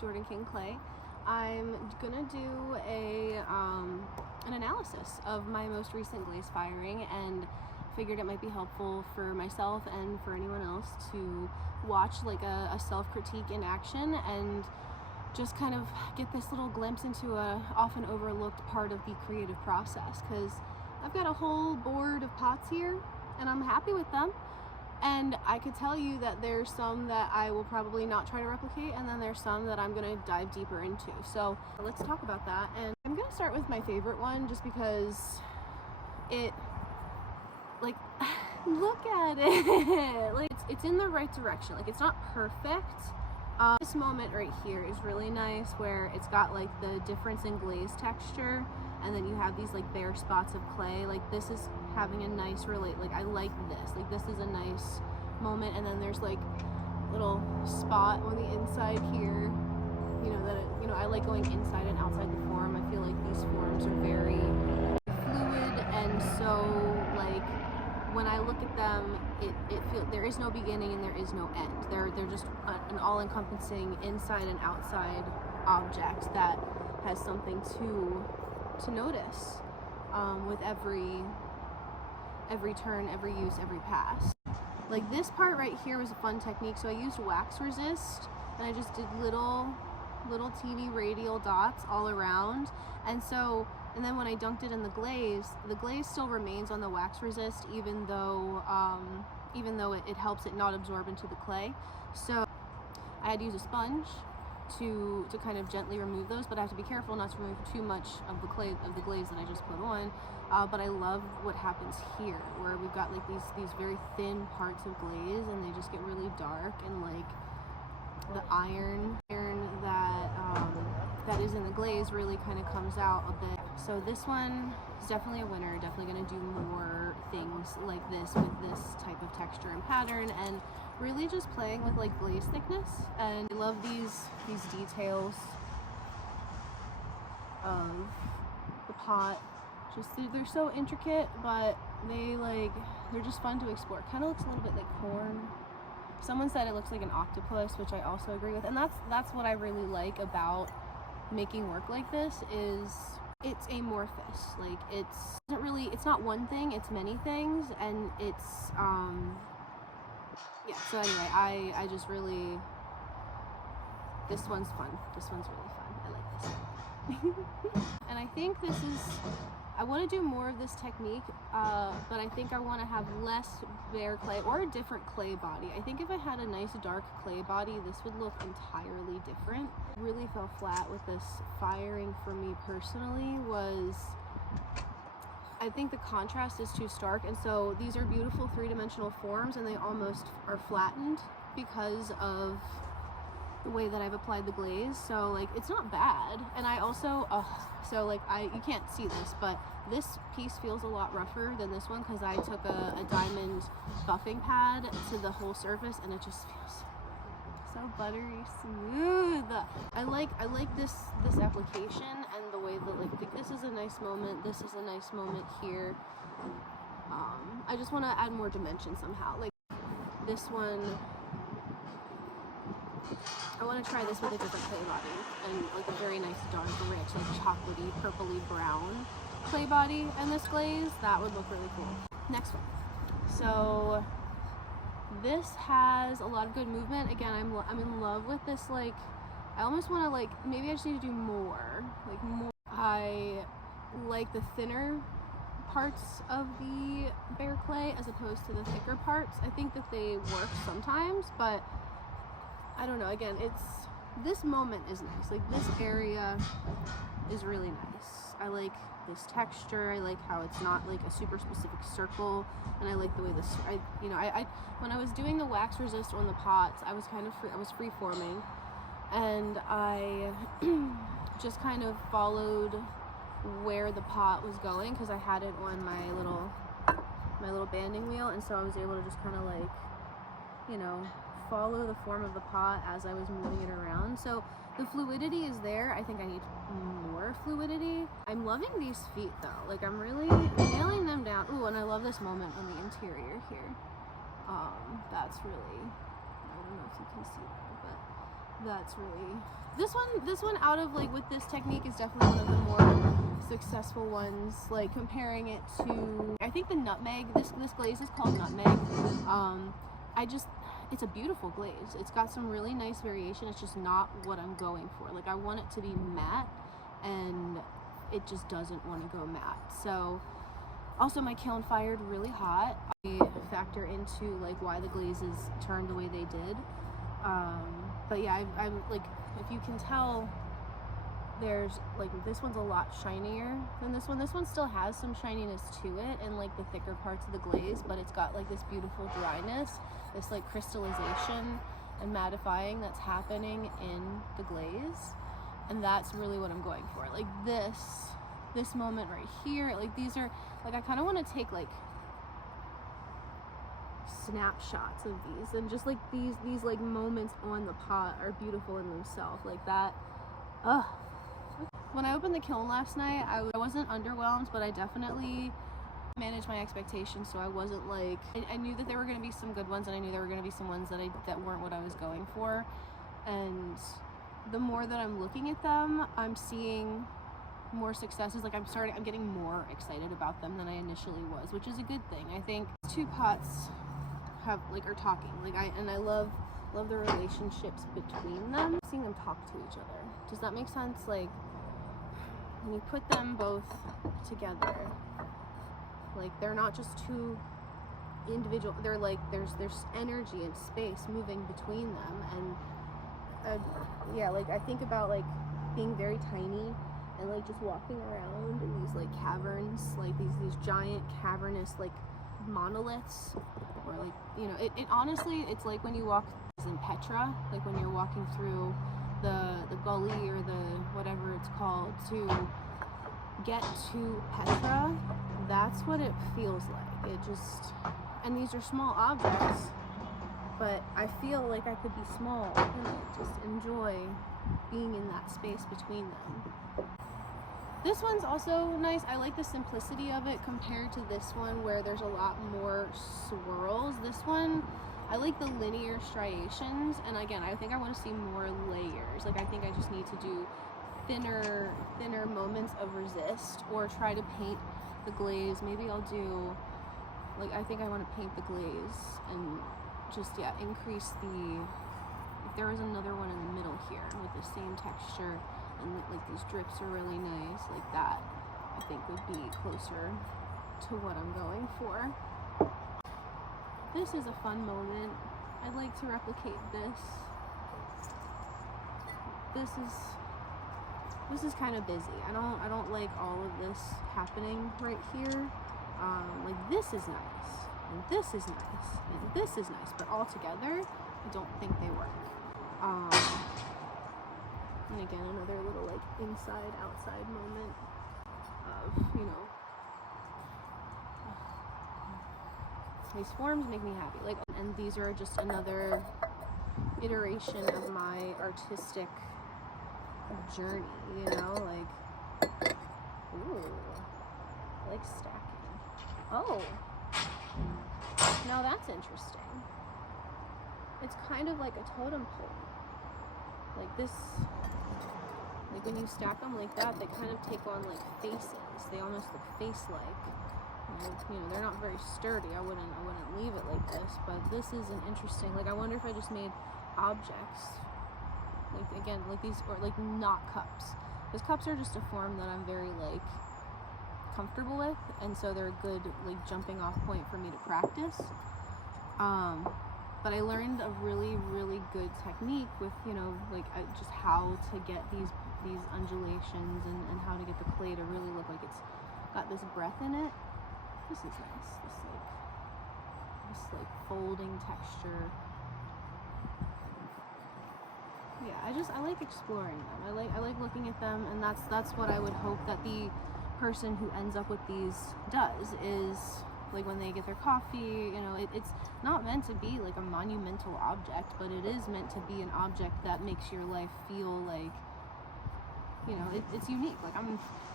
Jordan King Clay. I'm gonna do an analysis of my most recent glaze firing, and figured it might be helpful for myself and for anyone else to watch like a self-critique in action and just kind of get this little glimpse into a often overlooked part of the creative process, because I've got a whole board of pots here and I'm happy with them. And I could tell you that there's some that I will probably not try to replicate, and then there's some that I'm gonna dive deeper into. So let's talk about that. And I'm gonna start with my favorite one just because it, like, look at it. Like, it's in the right direction. Like, it's not perfect. This moment right here is really nice, where it's got like the difference in glaze texture, and then you have these like bare spots of clay. Like, this is having a nice like I like this. Like, this is a nice moment. And then there's like little spot on the inside here, you know, that I like going inside and outside the form. I feel like these forms are very fluid, and so like when I look at them, it feels there is no beginning and there is no end. They're just an all-encompassing inside and outside object that has something to notice with every turn, every use, every pass. Like, this part right here was a fun technique. So I used wax resist, and I just did little teeny radial dots all around. And then when I dunked it in the glaze still remains on the wax resist, even though it helps it not absorb into the clay. So I had to use a sponge to kind of gently remove those, but I have to be careful not to remove too much of the glaze that I just put on. But I love what happens here, where we've got like these very thin parts of glaze, and they just get really dark, and like the iron that is in the glaze really kind of comes out a bit. So this one is definitely a winner. Definitely going to do more things like this with this type of texture and pattern, and really just playing with like glaze thickness. And I love these details of the pot. Just they're so intricate, but they're just fun to explore. Kind of looks a little bit like corn. Someone said it looks like an octopus, which I also agree with, and that's what I really like about making work like this. Is it's amorphous. Like, it's not one thing, it's many things, and it's yeah. So anyway, I just really, this one's fun. This one's really fun. I like this one. And I think I want to do more of this technique, but I think I want to have less bare clay or a different clay body. I think if I had a nice dark clay body, this would look entirely different. Really fell flat with this firing for me personally was, I think the contrast is too stark, and so these are beautiful three-dimensional forms, and they almost are flattened because of the way that I've applied the glaze. So like, it's not bad. And I also so like, you can't see this, but this piece feels a lot rougher than this one, because I took a diamond buffing pad to the whole surface, and it just feels so buttery smooth. I like this application, and the way that like this is a nice moment, this is a nice moment here. I just want to add more dimension somehow. Like this one, I want to try this with a different clay body, and like a very nice dark, rich, like chocolatey, purpley brown clay body, and this glaze, that would look really cool. Next one. So this has a lot of good movement. Again, I'm in love with this. Like, I almost want to, like, maybe I just need to do more. I like the thinner parts of the bare clay as opposed to the thicker parts. I think that they work sometimes, but I don't know. Again, this moment is nice. Like, this area is really nice. I like this texture. I like how it's not like a super specific circle, and I like the way this, when I was doing the wax resist on the pots, I was kind of free forming, and I just kind of followed where the pot was going, because I had it on my little banding wheel, and so I was able to just kind of like, follow the form of the pot as I was moving it around. So the fluidity is there. I think I need more fluidity. I'm loving these feet though. Like, I'm really nailing them down. Ooh, and I love this moment on the interior here. That's really, I don't know if you can see that, but That's really, this one out of like with this technique is definitely one of the more successful ones, like comparing it to, I think the nutmeg, this glaze is called nutmeg. It's a beautiful glaze. It's got some really nice variation. It's just not what I'm going for. Like I want it to be matte, and it just doesn't want to go matte. So also my kiln fired really hot. I factor into like why the glazes turned the way they did. But yeah, I'm like, if you can tell, there's like, this one's a lot shinier than this one. This one still has some shininess to it and like the thicker parts of the glaze, but it's got like this beautiful dryness, this like crystallization and mattifying that's happening in the glaze. And that's really what I'm going for. Like this moment right here, like these are, like I kind of want to take like snapshots of these, and just like these like moments on the pot are beautiful in themselves, like that. When I opened the kiln last night, I wasn't underwhelmed, but I definitely managed my expectations, so I wasn't like, I knew that there were going to be some good ones, and I knew there were going to be some ones that weren't what I was going for. And the more that I'm looking at them, I'm seeing more successes. Like I'm getting more excited about them than I initially was, which is a good thing. I think two pots are talking, like I love the relationships between them, seeing them talk to each other. Does that make sense? Like when you put them both together, like they're not just two individual, they're like there's energy and space moving between them. And yeah, like I think about like being very tiny and like just walking around in these like caverns, like these giant cavernous like monoliths, or like, you know, it honestly, it's like when you walk in Petra, like when you're walking through the gully or the whatever it's called to get to Petra. That's what it feels like. It just, and these are small objects, but I feel like I could be small and I just enjoy being in that space between them. This one's also nice. I like the simplicity of it compared to this one where there's a lot more swirls. This one, I like the linear striations, and again, I think I want to see more layers. Like I think I just need to do thinner moments of resist, or try to paint the glaze. Maybe I'll do, like, I think I want to paint the glaze and just, yeah, increase the, if there was another one in the middle here with the same texture, and like these drips are really nice, like that, I think would be closer to what I'm going for. This is a fun moment. I'd like to replicate this. This is kind of busy. I don't like all of this happening right here. Like this is nice, and this is nice, and this is nice, but all together, I don't think they work. And again, another little like inside-outside moment of, you know, these forms make me happy. Like, and these are just another iteration of my artistic journey, you know, like, ooh, I like stacking. Oh, now that's interesting. It's kind of like a totem pole. Like this, like when you stack them like that, they kind of take on like faces. They almost look face-like. You know, they're not very sturdy. I wouldn't leave it like this, but this is an interesting, like I wonder if I just made objects, like again, like these, or like not cups. Because cups are just a form that I'm very like comfortable with, and so they're a good like jumping off point for me to practice. But I learned a really, really good technique with, you know, like just how to get these undulations and how to get the clay to really look like it's got this breath in it. This is nice. This folding texture. Yeah, I like exploring them. I like looking at them, and that's what I would hope that the person who ends up with these does, is like when they get their coffee, you know, it's not meant to be like a monumental object, but it is meant to be an object that makes your life feel like, you know, it's unique. Like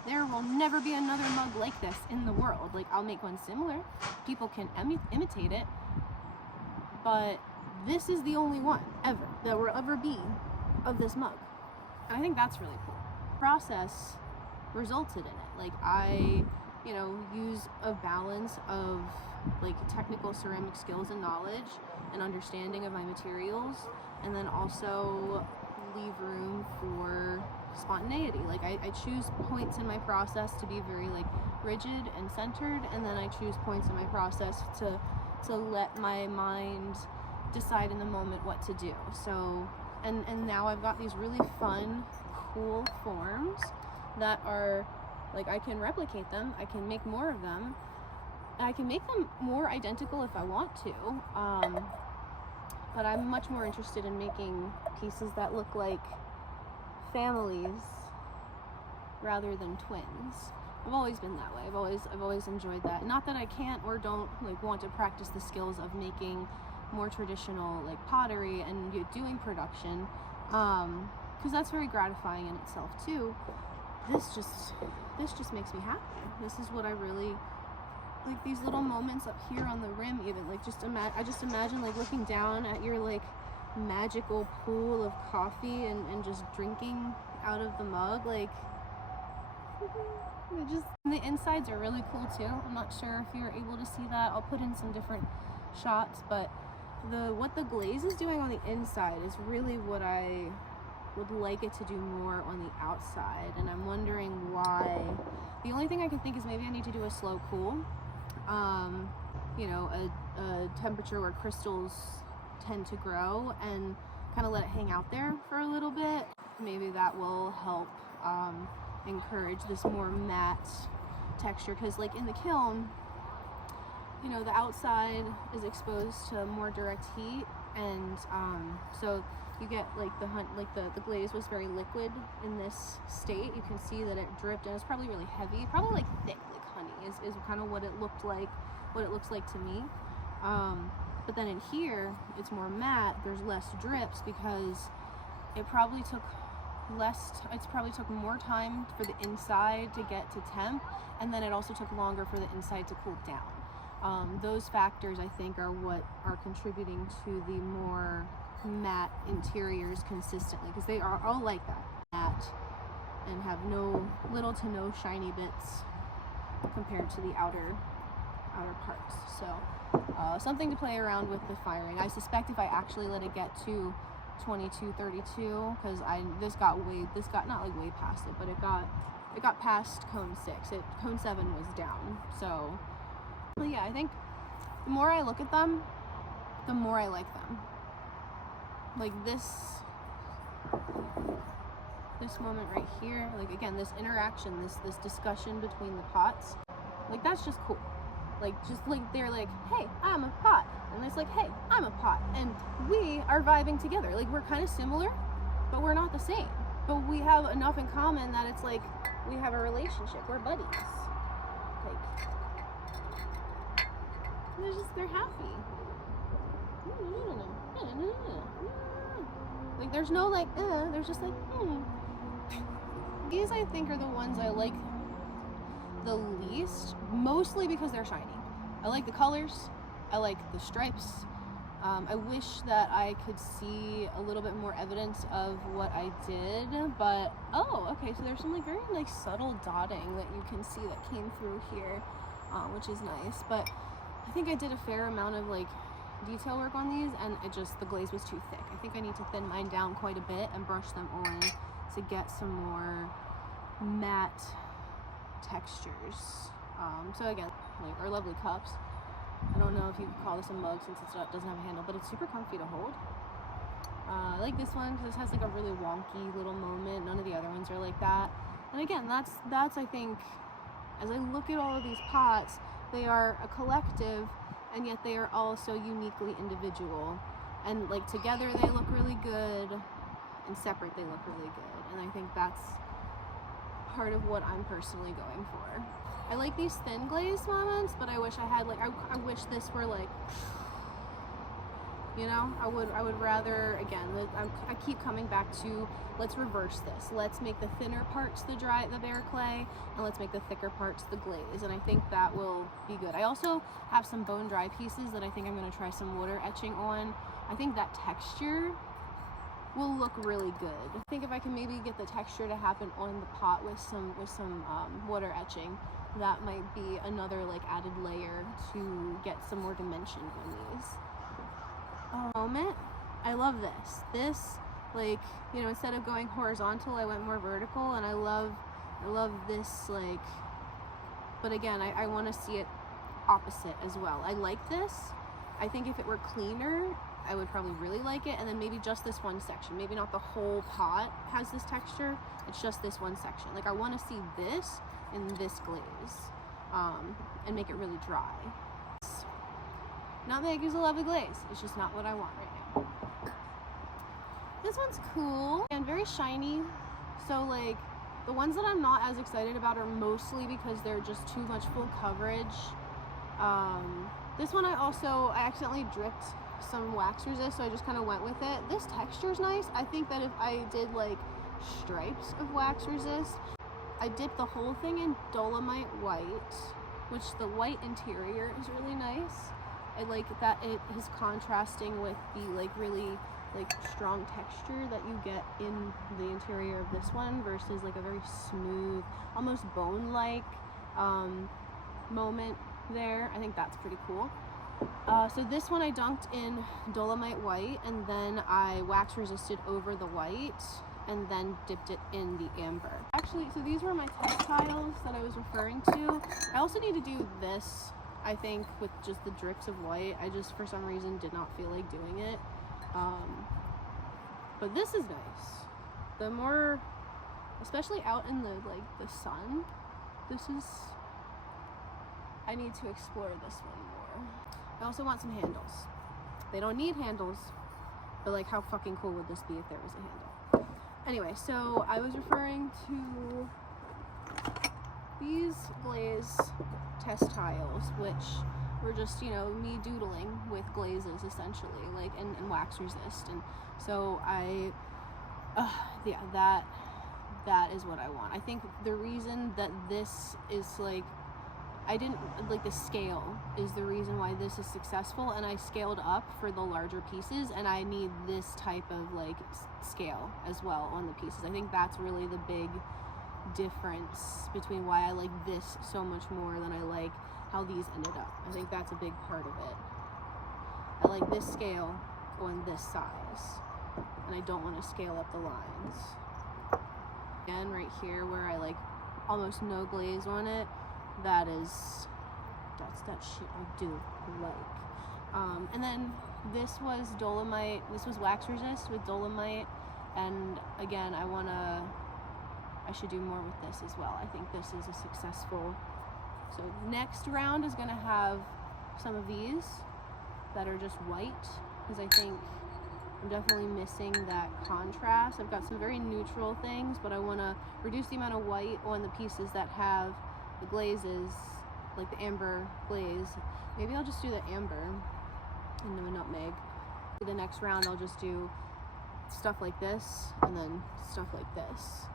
there will never be another mug like this in the world. Like I'll make one similar, people can imitate it, but this is the only one ever that will ever be of this mug. And I think that's really cool. Process resulted in it. Like I, you know, use a balance of like technical ceramic skills and knowledge and understanding of my materials, and then also leave room for spontaneity. Like I choose points in my process to be very like rigid and centered, and then I choose points in my process to let my mind decide in the moment what to do. So and now I've got these really fun, cool forms that are like, I can replicate them, I can make more of them, and I can make them more identical if I want to, but I'm much more interested in making pieces that look like families rather than twins. I've always been that way. I've always enjoyed that. Not that I can't or don't like want to practice the skills of making more traditional like pottery and doing production, because that's very gratifying in itself too. This just makes me happy. This is what I really like, these little moments up here on the rim, even like I just imagine like looking down at your like magical pool of coffee and just drinking out of the mug. Like the insides are really cool too. I'm not sure if you're able to see that. I'll put in some different shots, but what the glaze is doing on the inside is really what I would like it to do more on the outside, and I'm wondering why. The only thing I can think is maybe I need to do a slow cool, you know, a temperature where crystals tend to grow, and kind of let it hang out there for a little bit. Maybe that will help encourage this more matte texture, because like in the kiln, you know, the outside is exposed to more direct heat, and so you get like the glaze was very liquid in this state. You can see that it dripped, and it's probably really heavy, probably like thick, like honey is kind of what it looks like to me. But then in here it's more matte, there's less drips, because it probably took more time for the inside to get to temp, and then it also took longer for the inside to cool down. Those factors I think are what are contributing to the more matte interiors consistently, because they are all like that, matte, and have little to no shiny bits compared to the outer parts. So something to play around with the firing. I suspect if I actually let it get to 2232, because this got not like way past it, but it got past cone 6. Cone 7 was down. So yeah, I think the more I look at them, the more I like them. Like this moment right here, like again, this interaction, this discussion between the pots, like that's just cool. Like just like they're like, hey, I'm a pot, and it's like, hey, I'm a pot, and we are vibing together. Like we're kind of similar, but we're not the same. But we have enough in common that it's like we have a relationship. We're buddies. Like they're happy. Like there's no like there's just like These I think are the ones I like the least, mostly because they're shiny. I like the colors, I like the stripes. I wish that I could see a little bit more evidence of what I did, but oh, okay, so there's some like very like subtle dotting that you can see that came through here, which is nice. But I think I did a fair amount of like detail work on these, and the glaze was too thick. I think I need to thin mine down quite a bit and brush them on to get some more matte textures. So again, like our lovely cups. I don't know if you could call this a mug since it doesn't have a handle, but it's super comfy to hold. I like this one because this has like a really wonky little moment. None of the other ones are like that. And again, that's I think, as I look at all of these pots, they are a collective, and yet they are all so uniquely individual. And like together they look really good, and separate they look really good. And I think that's part of what I'm personally going for. I like these thin glaze moments, but I wish I had like, I wish this were like, you know, I would rather, again, I keep coming back to, let's reverse this. Let's make the thinner parts the bare clay, and let's make the thicker parts the glaze. And I think that will be good. I also have some bone dry pieces that I think I'm going to try some water etching on. I think that texture will look really good. I think if I can maybe get the texture to happen on the pot with some water etching, that might be another like added layer to get some more dimension on these. Moment, I love this, like, you know, instead of going horizontal, I went more vertical, and I love this, like, but again, I want to see it opposite as well. I like this. I think if it were cleaner, I would probably really like it, and then maybe just this one section, maybe not the whole pot has this texture, it's just this one section. Like, I want to see this in this glaze, and make it really dry. Not that it gives a lovely glaze, it's just not what I want right now. This one's cool and very shiny, so like the ones that I'm not as excited about are mostly because they're just too much full coverage. This one I accidentally dripped some wax resist, so I just kind of went with it. This texture is nice. I think that if I did like stripes of wax resist, I dipped the whole thing in Dolomite white, which the white interior is really nice. I like that it is contrasting with the like really like strong texture that you get in the interior of this one versus like a very smooth, almost bone-like moment there. I think that's pretty cool. So this one I dunked in Dolomite white, and then I wax resisted over the white, and then dipped it in the amber. Actually, so these were my test tiles that I was referring to. I also need to do this, I think, with just the drips of white. I just, for some reason, did not feel like doing it. But this is nice. The more, especially out in the sun, this is, I need to explore this one more. I also want some handles. They don't need handles, but like, how fucking cool would this be if there was a handle? Anyway, so I was referring to these Glaze test tiles, which were just, you know, me doodling with glazes essentially, like, and wax resist. And so yeah, that is what I want. I think the reason that this is like, I didn't like the scale is the reason why this is successful, and I scaled up for the larger pieces, and I need this type of like scale as well on the pieces. I think that's really the big difference between why I like this so much more than I like how these ended up. I think that's a big part of it. I like this scale on this size, and I don't want to scale up the lines. Again, right here where I like almost no glaze on it, that's that shit I do like. And then this was Dolomite, this was wax resist with Dolomite, and again, I should do more with this as well. I think this is a successful, so next round is gonna have some of these that are just white, because I think I'm definitely missing that contrast. I've got some very neutral things, but I wanna reduce the amount of white on the pieces that have the glazes, like the amber glaze. Maybe I'll just do the amber and no nutmeg. The next round I'll just do stuff like this and then stuff like this.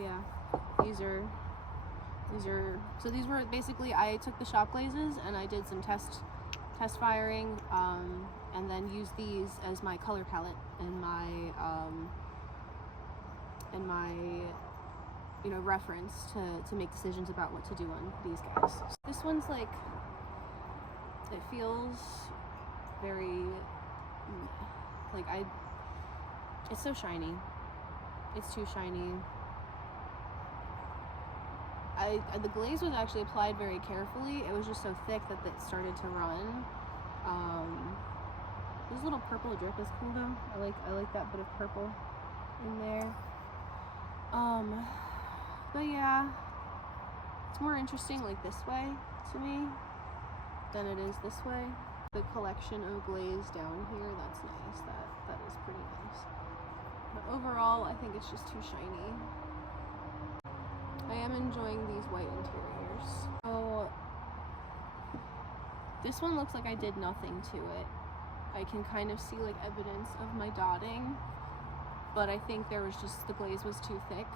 Yeah, these are, so these were basically, I took the shop glazes and I did some test firing, and then used these as my color palette in my, you know, reference to make decisions about what to do on these guys. This one's like, it feels very, like, it's so shiny. It's too shiny. The glaze was actually applied very carefully. It was just so thick that it started to run. This little purple drip is cool though. I like that bit of purple in there. But yeah, it's more interesting like this way to me than it is this way. The collection of glaze down here, that's nice. That is pretty nice. But overall, I think it's just too shiny. I am enjoying these white interiors. Oh, this one looks like I did nothing to it. I can kind of see like evidence of my dotting, but I think there was just, the glaze was too thick.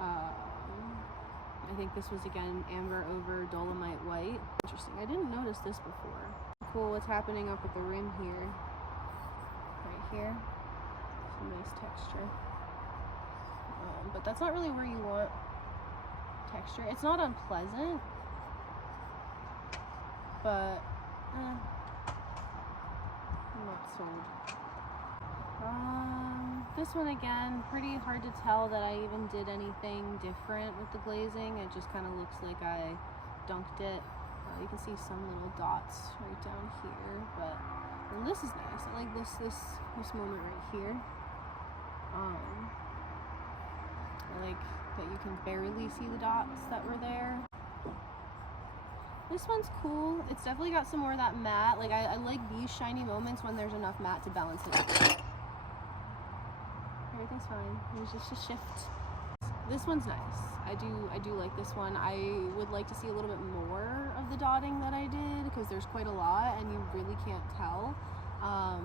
I think this was again amber over Dolomite white. Interesting, I didn't notice this before. cool what's happening up at the rim here. Right here. Some nice texture. But that's not really where you want texture. It's not unpleasant, but I'm not sold. This one again, pretty hard to tell that I even did anything different with the glazing. It just kind of looks like I dunked it. You can see some little dots right down here, but and this is nice. I like this moment right here. I like that you can barely see the dots that were there. This one's cool. It's definitely got some more of that matte. Like I like these shiny moments when there's enough matte to balance it out. Everything's fine. There's just a shift. This one's nice. I do like this one. I would like to see a little bit more of the dotting that I did because there's quite a lot and you really can't tell.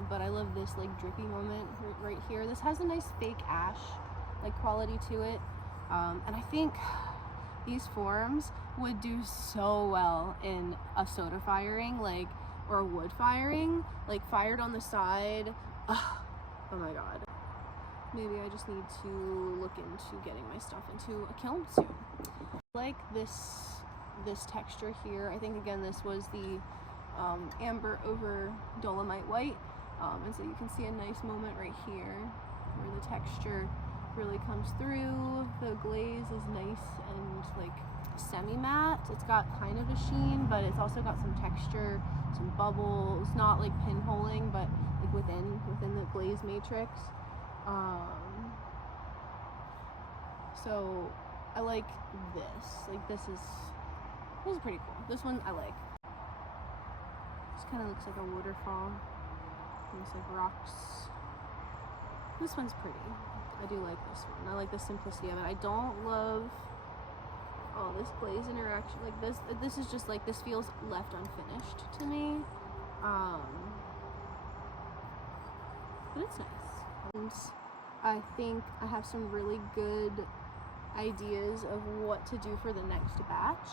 But I love this like drippy moment right here. This has a nice fake ash like quality to it. And I think these forms would do so well in a soda firing, like, or a wood firing, like fired on the side. Oh my god. Maybe I just need to look into getting my stuff into a kiln soon. Like this texture here. I think again this was the amber over dolomite white, and so you can see a nice moment right here where the texture really comes through. The glaze is nice and like semi-matte. It's got kind of a sheen, but it's also got some texture, some bubbles, not like pinholing, but like within the glaze matrix. So I like this. Like this is pretty cool. This one I like. This kind of looks like a waterfall. Looks like rocks. This one's pretty. I do like this one. I like the simplicity of it. I don't love all this glaze interaction. Like this is just like, this feels left unfinished to me. But it's nice. And I think I have some really good ideas of what to do for the next batch.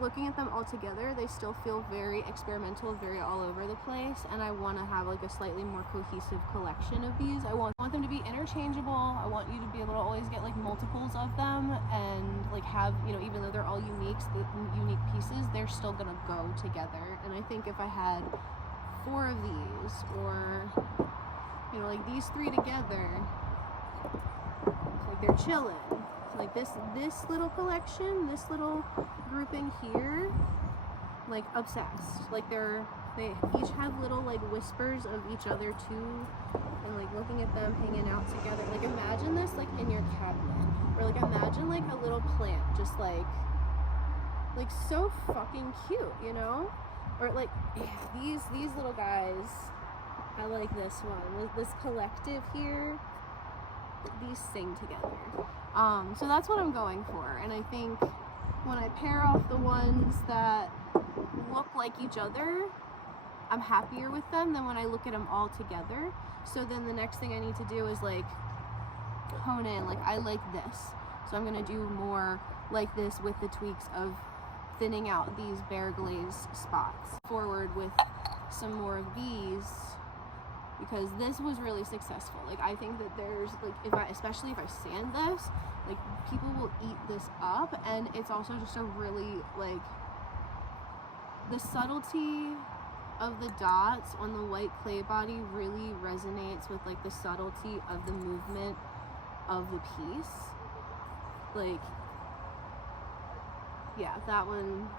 Looking at them all together, they still feel very experimental, very all over the place, and I want to have like a slightly more cohesive collection of these. I want them to be interchangeable. I want you to be able to always get like multiples of them and like have, you know, even though they're all unique pieces, they're still gonna go together. And I think if I had 4 of these, or you know, like these 3 together, like they're chilling. Like this little collection, this little grouping here, like obsessed. Like they each have little like whispers of each other too, and like looking at them hanging out together. Like imagine this like in your cabinet, or like imagine like a little plant just like so fucking cute, you know? Or like, yeah, these little guys. I like this one. This collective here, these sing together. So that's what I'm going for. And I think when I pair off the ones that look like each other, I'm happier with them than when I look at them all together. So then the next thing I need to do is like hone in, like I like this. So I'm gonna do more like this with the tweaks of thinning out these bare glaze spots. Forward with some more of these, because this was really successful. Like I think that there's like, especially if I sand this, like people will eat this up, and it's also just a really like, the subtlety of the dots on the white clay body really resonates with like the subtlety of the movement of the piece. Like, yeah, that one,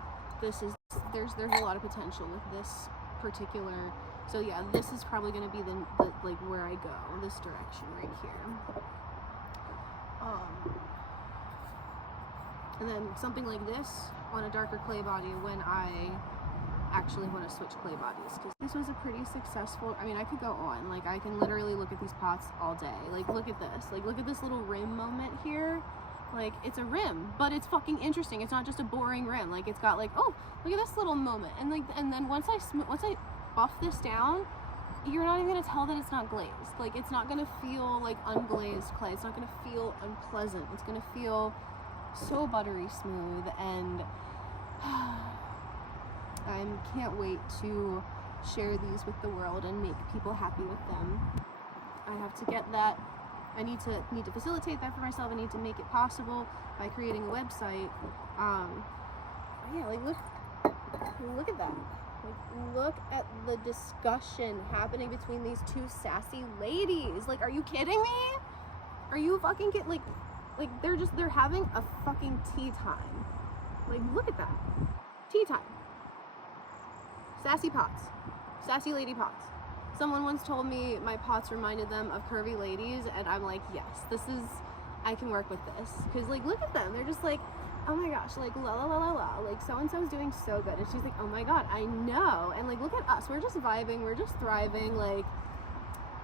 there's a lot of potential with this particular. So yeah, this is probably going to be the like where I go, this direction right here. And then something like this on a darker clay body when I actually want to switch clay bodies, because this was a pretty successful, I mean, I could go on, like I can literally look at these pots all day. Like look at this, like look at this little rim moment here. Like it's a rim, but it's fucking interesting. It's not just a boring rim. Like it's got like, oh, look at this little moment. And like, and then once I buff this down, you're not even gonna tell that it's not glazed. Like it's not gonna feel like unglazed clay. It's not gonna feel unpleasant. It's gonna feel so buttery smooth, and I can't wait to share these with the world and make people happy with them. I have to get that. I need to facilitate that for myself. I need to make it possible by creating a website. Yeah, like look at that. Like, look at the discussion happening between these two sassy ladies. Like, are you kidding me? Are you fucking kidding? Like they're having a fucking tea time. Like, look at that. Tea time. Sassy pots. Sassy lady pots. Someone once told me my pots reminded them of curvy ladies, and I'm like, yes, I can work with this. Because, like, look at them. They're just like, oh my gosh, like, la la la la la. Like, so-and-so is doing so good. And she's like, oh my god, I know. And, like, look at us. We're just vibing. We're just thriving. Like,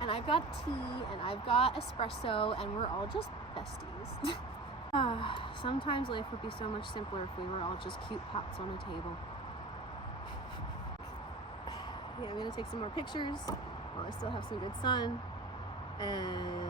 and I've got tea, and I've got espresso, and we're all just besties. Sometimes life would be so much simpler if we were all just cute pots on a table. Yeah, I'm gonna take some more pictures while I still have some good sun, and